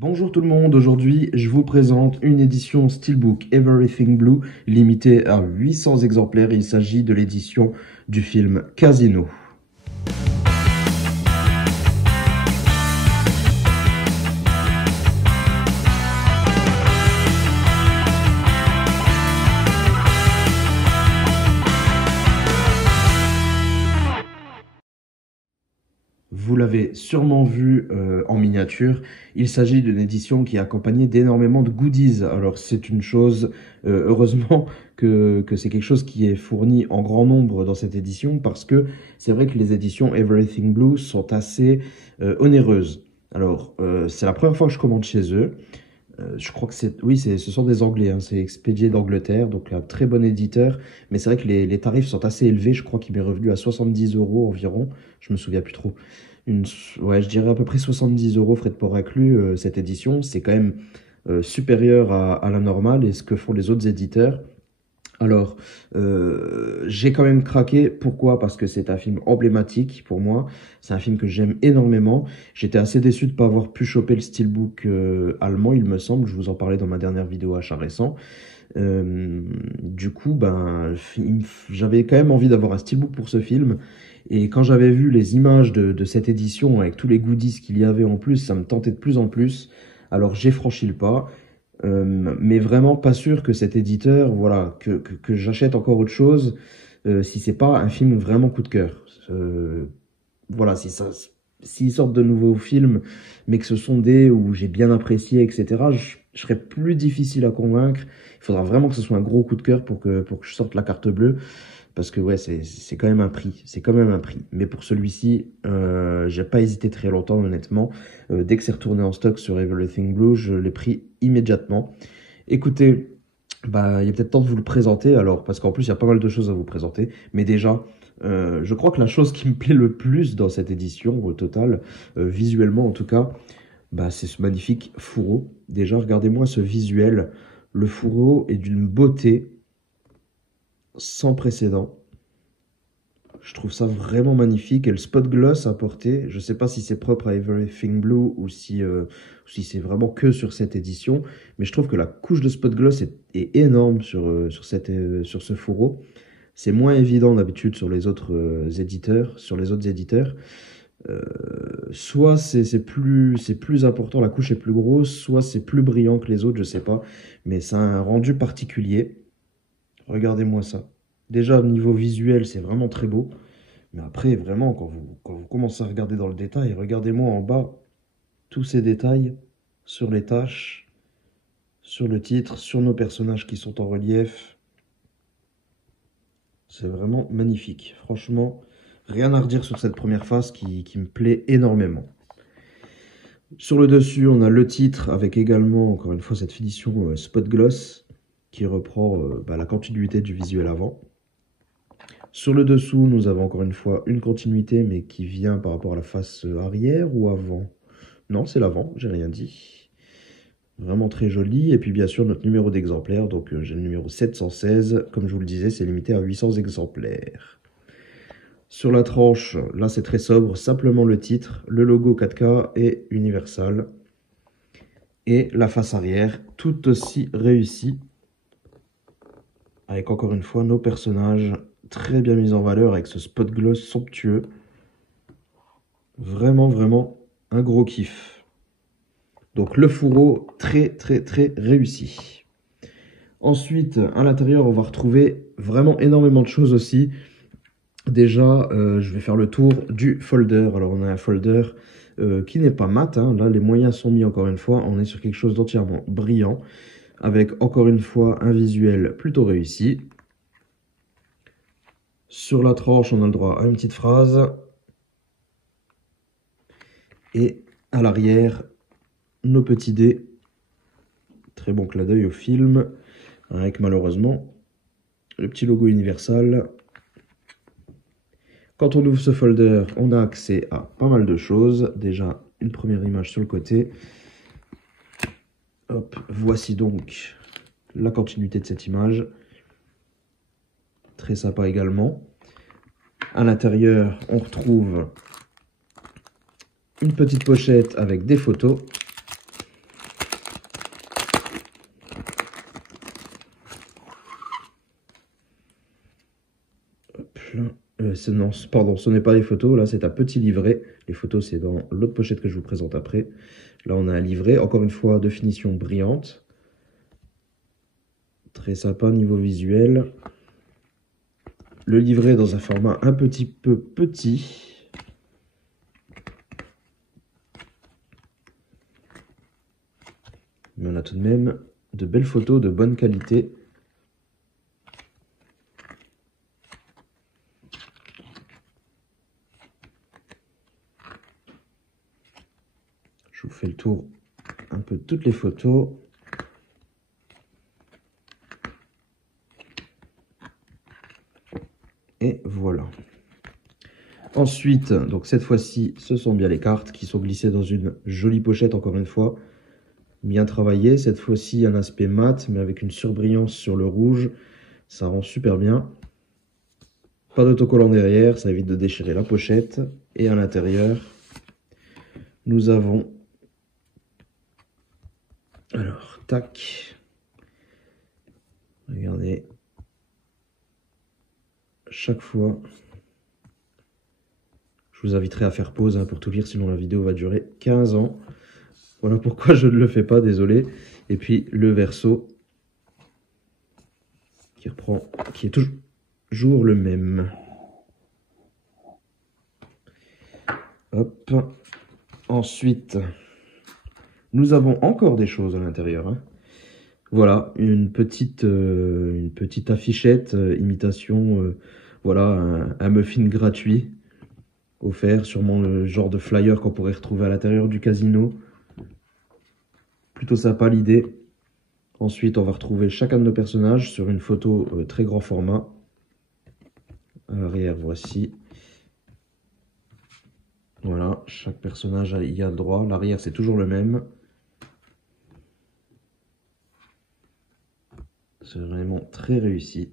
Bonjour tout le monde, aujourd'hui je vous présente une édition Steelbook Everything Blue limitée à 800 exemplaires. Il s'agit de l'édition du film Casino. Vous l'avez sûrement vu en miniature, il s'agit d'une édition qui est accompagnée d'énormément de goodies. Alors c'est une chose, heureusement que c'est quelque chose qui est fourni en grand nombre dans cette édition, parce que c'est vrai que les éditions Everything Blue sont assez onéreuses. Alors c'est la première fois que je commande chez eux. Je crois que oui, ce sont des Anglais, hein, c'est expédié d'Angleterre, donc un très bon éditeur. Mais c'est vrai que les tarifs sont assez élevés. Je crois qu'il m'est revenu à 70 € environ. Je me souviens plus trop. Ouais, je dirais à peu près 70 € frais de port inclus. Cette édition, c'est quand même supérieur à la normale et ce que font les autres éditeurs. Alors, j'ai quand même craqué. Pourquoi? Parce que c'est un film emblématique pour moi. C'est un film que j'aime énormément. J'étais assez déçu de ne pas avoir pu choper le steelbook allemand, il me semble. Je vous en parlais dans ma dernière vidéo achat récent. Du coup, ben, j'avais quand même envie d'avoir un steelbook pour ce film. Et quand j'avais vu les images de cette édition avec tous les goodies qu'il y avait en plus, ça me tentait de plus en plus. Alors j'ai franchi le pas. Mais vraiment pas sûr que cet éditeur, voilà, que j'achète encore autre chose si c'est pas un film vraiment coup de cœur. Voilà, s'ils sortent de nouveaux films, mais que ce sont des où j'ai bien apprécié, etc., je serais plus difficile à convaincre. Il faudra vraiment que ce soit un gros coup de cœur pour que je sorte la carte bleue. Parce que ouais, c'est quand même un prix. C'est quand même un prix. Mais pour celui-ci, j'ai pas hésité très longtemps, honnêtement. Dès que c'est retourné en stock sur Everything Blue, je l'ai pris immédiatement. Écoutez, bah, il est peut-être temps de vous le présenter alors, parce qu'en plus, il y a pas mal de choses à vous présenter. Mais déjà, je crois que la chose qui me plaît le plus dans cette édition, au total, visuellement en tout cas, bah, c'est ce magnifique fourreau. Déjà, regardez-moi ce visuel. Le fourreau est d'une beauté sans précédent. Je trouve ça vraiment magnifique. Et le spot gloss apporté, je ne sais pas si c'est propre à Everything Blue ou si c'est vraiment que sur cette édition, mais je trouve que la couche de spot gloss est énorme sur ce fourreau. C'est moins évident d'habitude sur les autres éditeurs, soit c'est plus important, la couche est plus grosse, soit c'est plus brillant que les autres, je sais pas, mais ça a un rendu particulier. Regardez-moi ça. Déjà, au niveau visuel, c'est vraiment très beau. Mais après, vraiment, quand vous commencez à regarder dans le détail, regardez-moi en bas tous ces détails sur les tâches, sur le titre, sur nos personnages qui sont en relief. C'est vraiment magnifique. Franchement, rien à redire sur cette première phase qui me plaît énormément. Sur le dessus, on a le titre avec également, encore une fois, cette finition Spot Gloss qui reprend bah, la continuité du visuel avant. Sur le dessous, nous avons encore une fois une continuité, mais qui vient par rapport à la face arrière ou avant? Non, c'est l'avant, j'ai rien dit. Vraiment très joli. Et puis bien sûr, notre numéro d'exemplaire. Donc j'ai le numéro 716. Comme je vous le disais, c'est limité à 800 exemplaires. Sur la tranche, là c'est très sobre. Simplement le titre, le logo 4K et Universal. Et la face arrière, tout aussi réussie. Avec encore une fois nos personnages très bien mis en valeur avec ce spot gloss somptueux. Vraiment, vraiment un gros kiff. Donc le fourreau très, très, très réussi. Ensuite, à l'intérieur, on va retrouver vraiment énormément de choses aussi. Déjà, je vais faire le tour du folder. Alors, on a un folder qui n'est pas mat, hein. Là, les moyens sont mis encore une fois. On est sur quelque chose d'entièrement brillant. Avec encore une fois un visuel plutôt réussi. Sur la tranche, on a le droit à une petite phrase. Et à l'arrière, nos petits dés. Très bon clin d'œil au film. Avec malheureusement le petit logo Universal. Quand on ouvre ce folder, on a accès à pas mal de choses. Déjà, une première image sur le côté. Hop, voici donc la continuité de cette image. Très sympa également. À l'intérieur, on retrouve une petite pochette avec des photos. Non, pardon, ce n'est pas les photos, là c'est un petit livret. Les photos c'est dans l'autre pochette que je vous présente après. Là on a un livret, encore une fois de finition brillante. Très sympa niveau visuel. Le livret dans un format un petit peu petit. Mais on a tout de même de belles photos de bonne qualité. Je vous fais le tour un peu de toutes les photos. Et voilà. Ensuite, donc cette fois-ci, ce sont bien les cartes qui sont glissées dans une jolie pochette, encore une fois. Bien travaillé. Cette fois-ci, un aspect mat, mais avec une surbrillance sur le rouge. Ça rend super bien. Pas d'autocollant derrière, ça évite de déchirer la pochette. Et à l'intérieur, nous avons... Alors, tac. Regardez. Chaque fois... Je vous inviterai à faire pause pour tout lire, sinon la vidéo va durer 15 ans. Voilà pourquoi je ne le fais pas, désolé. Et puis le verso qui reprend, qui est toujours le même. Hop. Ensuite, nous avons encore des choses à l'intérieur. Voilà, une petite affichette, imitation, voilà, un muffin gratuit offert, sûrement le genre de flyer qu'on pourrait retrouver à l'intérieur du casino. Plutôt sympa l'idée. Ensuite, on va retrouver chacun de nos personnages sur une photo très grand format. À l'arrière, voici. Voilà, chaque personnage y a le droit. L'arrière, c'est toujours le même. C'est vraiment très réussi.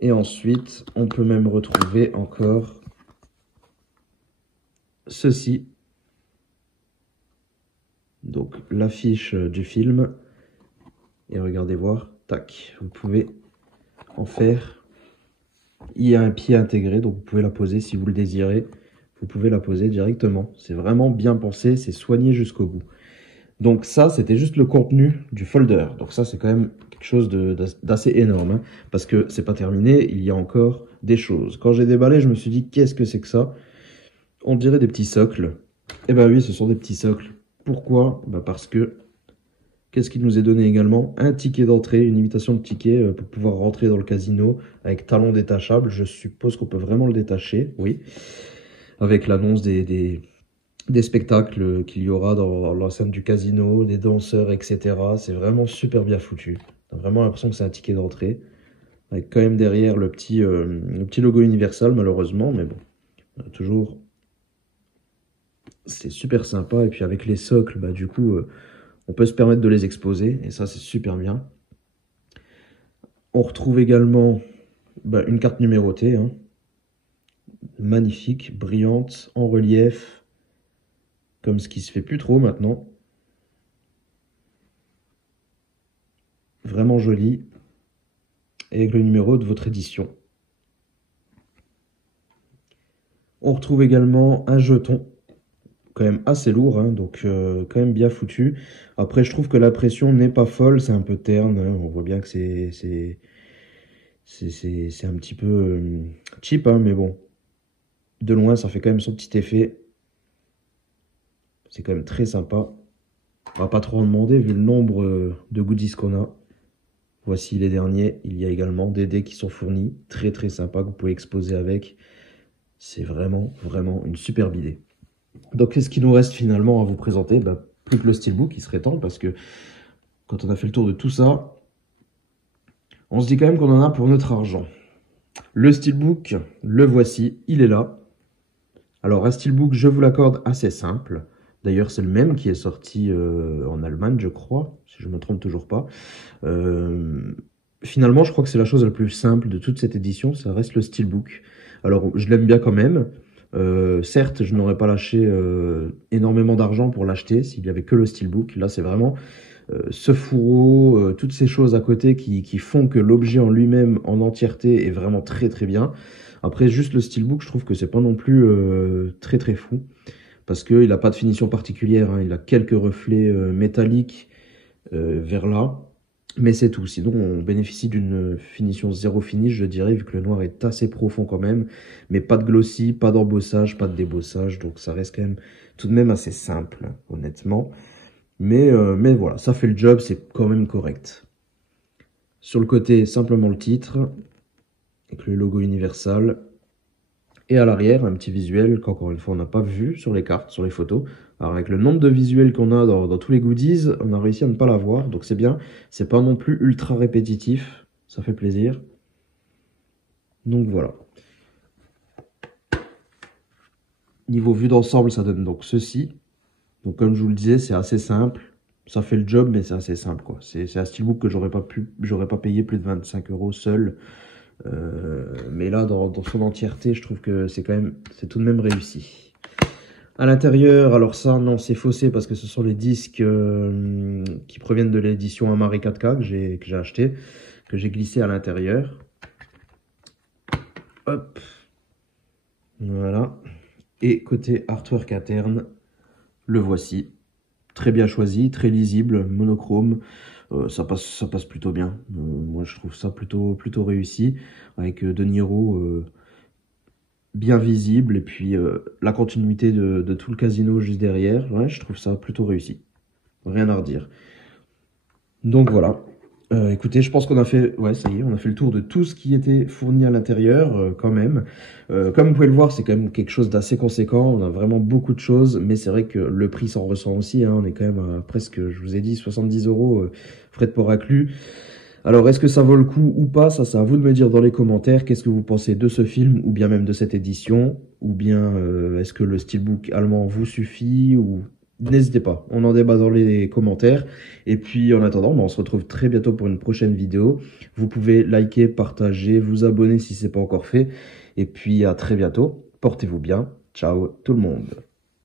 Et ensuite, on peut même retrouver encore ceci. Donc, l'affiche du film. Et regardez voir, tac, vous pouvez en faire. Il y a un pied intégré, donc vous pouvez la poser si vous le désirez. Vous pouvez la poser directement. C'est vraiment bien pensé, c'est soigné jusqu'au bout. Donc ça, c'était juste le contenu du folder. Donc ça, c'est quand même quelque chose d'assez énorme. Parce que c'est pas terminé, il y a encore des choses. Quand j'ai déballé, je me suis dit, qu'est-ce que c'est que ça? On dirait des petits socles. Eh ben oui, ce sont des petits socles. Pourquoi? Parce que, qu'est-ce qui nous est donné également? Un ticket d'entrée, une imitation de ticket pour pouvoir rentrer dans le casino avec talon détachable. Je suppose qu'on peut vraiment le détacher, oui. Avec l'annonce des spectacles qu'il y aura dans l'enceinte du casino, des danseurs, etc. C'est vraiment super bien foutu. On a vraiment l'impression que c'est un ticket d'entrée. Avec quand même derrière le petit logo Universal, malheureusement, mais bon, toujours... C'est super sympa. Et puis avec les socles, du coup, on peut se permettre de les exposer. Et ça, c'est super bien. On retrouve également une carte numérotée. Magnifique, brillante, en relief. Comme ce qui se fait plus trop maintenant. Vraiment joli. Et avec le numéro de votre édition. On retrouve également un jeton. Quand même assez lourd, donc quand même bien foutu. Après, je trouve que la pression n'est pas folle, c'est un peu terne. On voit bien que c'est un petit peu cheap, mais bon. De loin, ça fait quand même son petit effet. C'est quand même très sympa. On va pas trop en demander vu le nombre de goodies qu'on a. Voici les derniers. Il y a également des dés qui sont fournis. Très très sympa que vous pouvez exposer avec. C'est vraiment une superbe idée. Donc, qu'est-ce qu'il nous reste finalement à vous présenter? Plus que le steelbook, il serait temps, parce que quand on a fait le tour de tout ça, on se dit quand même qu'on en a pour notre argent. Le steelbook, le voici, il est là. Alors, un steelbook, je vous l'accorde, assez simple. D'ailleurs, c'est le même qui est sorti en Allemagne, je crois, si je ne me trompe toujours pas. Finalement, je crois que c'est la chose la plus simple de toute cette édition, ça reste le steelbook. Alors, je l'aime bien quand même. Certes, je n'aurais pas lâché énormément d'argent pour l'acheter s'il n'y avait que le steelbook. Là, c'est vraiment ce fourreau, toutes ces choses à côté qui font que l'objet en lui-même, en entièreté, est vraiment très très bien. Après, juste le steelbook, je trouve que c'est pas non plus très très fou, parce qu'il n'a pas de finition particulière, hein. Il a quelques reflets métalliques vers là, mais c'est tout. Sinon, on bénéficie d'une finition zéro finish, je dirais, vu que le noir est assez profond quand même, mais pas de glossy, pas d'embossage, pas de débossage, donc ça reste quand même tout de même assez simple, honnêtement. Mais voilà, ça fait le job, c'est quand même correct. Sur le côté, simplement le titre, avec le logo Universal. Et à l'arrière, un petit visuel qu'encore une fois, on n'a pas vu sur les cartes, sur les photos. Alors avec le nombre de visuels qu'on a dans tous les goodies, on a réussi à ne pas l'avoir, donc c'est bien. C'est pas non plus ultra répétitif, ça fait plaisir. Donc voilà. Niveau vue d'ensemble, ça donne donc ceci. Donc comme je vous le disais, c'est assez simple. Ça fait le job, mais c'est assez simple, quoi. C'est un steelbook que j'aurais pas payé plus de 25 € seul. Mais là, dans son entièreté, je trouve que c'est tout de même réussi. À l'intérieur, alors ça, non, c'est faussé parce que ce sont les disques qui proviennent de l'édition Amare 4K que j'ai acheté, que j'ai glissé à l'intérieur. Hop. Voilà. Et côté artwork interne, le voici. Très bien choisi, très lisible, monochrome. Ça passe plutôt bien. Moi, je trouve ça plutôt réussi. Avec De Niro bien visible. Et puis, la continuité de tout le casino juste derrière. Ouais, je trouve ça plutôt réussi. Rien à redire. Donc voilà. Écoutez, je pense qu'on a fait, ouais, ça y est, on a fait le tour de tout ce qui était fourni à l'intérieur, quand même. Comme vous pouvez le voir, c'est quand même quelque chose d'assez conséquent. On a vraiment beaucoup de choses, mais c'est vrai que le prix s'en ressent aussi, hein. On est quand même à presque, je vous ai dit, 70 €, frais de port inclus. Alors, est-ce que ça vaut le coup ou pas? Ça, c'est à vous de me dire dans les commentaires. Qu'est-ce que vous pensez de ce film, ou bien même de cette édition? Ou bien, est-ce que le steelbook allemand vous suffit? Ou n'hésitez pas, on en débat dans les commentaires. Et puis en attendant, on se retrouve très bientôt pour une prochaine vidéo. Vous pouvez liker, partager, vous abonner si ce n'est pas encore fait. Et puis à très bientôt. Portez-vous bien. Ciao tout le monde.